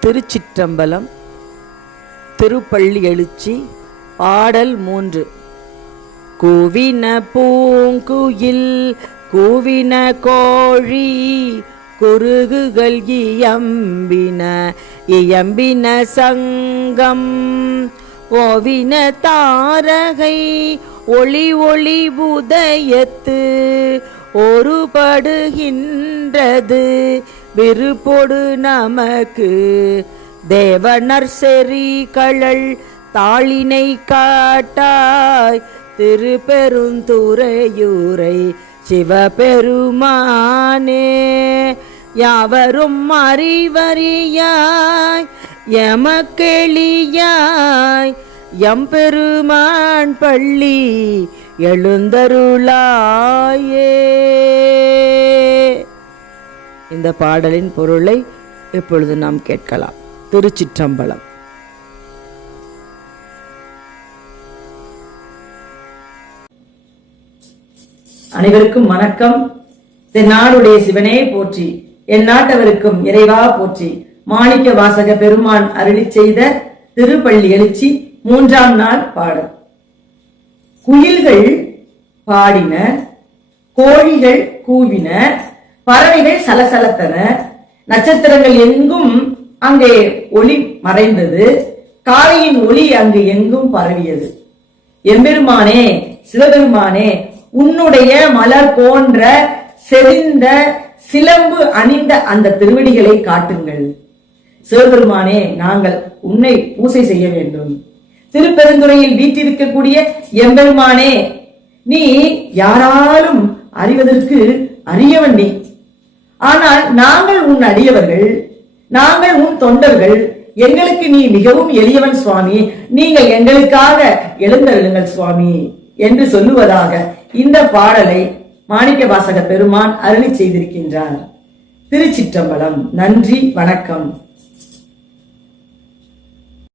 திருச்சிற்றம்பலம் திருப்பள்ளி எழுச்சி பாடல் மூன்று. கூவின பூங்குயில் கூவின கோழி குறுகுகள் இயம்பின இயம்பின சங்கம். ஓவின தாரகை ஒளி ஒளி உதயத்து ஒருபடுகின்றது விருப்பொடு நமக்கு தேவனர் செறி கழல் தாளினை காட்டாய். திருப்பெருந்துறையூரை சிவபெருமானே யாவரும் அறிவறியாய். எமக்கெளியாய் எம்பெருமான் பள்ளி எழுந்தருளாயே. இந்த பாடலின் பொருளை இப்பொழுது நாம் கேட்கலாம். திருச்சிற்றம்பலம். அனைவருக்கும் வணக்கம். தென்னாடுடைய சிவனே போற்றி என் நாட்டவருக்கும் இறைவா போற்றி மாணிக்க வாசக பெருமான் அருளி செய்த திருப்பள்ளி எழுச்சி மூன்றாம் நாள் பாடல். குயில்கள் பாடின கோழிகள் கூவின பறவைகள் சலசலத்தன. நட்சத்திரங்கள் எங்கும் அங்கே ஒளி மறைந்தது. காளியின் ஒளி அங்கு எங்கும் பரவியது. எம்பெருமானே சிவபெருமானே உன்னுடைய மலர் போன்ற செறிந்த சிலம்பு அணிந்த அந்த திருவடிகளை காட்டுங்கள். சிவபெருமானே நாங்கள் உன்னை பூசை செய்ய வேண்டும். திருப்பெருந்துறையில் வீற்றிருக்கக்கூடிய எம்பெருமானே நீ யாராலும் அறிவதற்கு அறியவன் நீ. ஆனால் நாங்கள் உன் அடியவர்கள் நாங்கள் உன் தொண்டர்கள் எங்களுக்கு நீ மிகவும் எளியவன் சுவாமி. நீங்கள் எங்களுக்காக எழுந்தருளுங்கள் சுவாமி என்று சொல்லுவதாக இந்த பாடலை மாணிக்க வாசக பெருமான் அருளி செய்திருக்கின்றார். திருச்சிற்றம்பலம். நன்றி வணக்கம்.